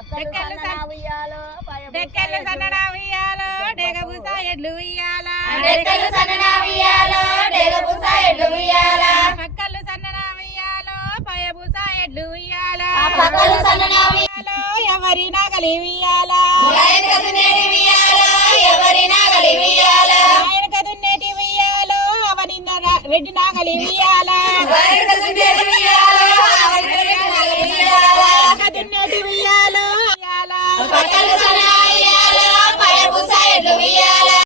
డెక్కలు సన్నడా ఉయ్యాలో డేగబుస ఎడ్లు ఉయ్యాల పక్కలు సన్నడా ఉయ్యాలో పయబుస ఎడ్లు ఉయ్యాల ఎవరి నాగలి ఉయ్యాల ఆయనక దున్నేటి ఉయ్యాలో అవని రెడ్డి నాగలి ఉయ్యాల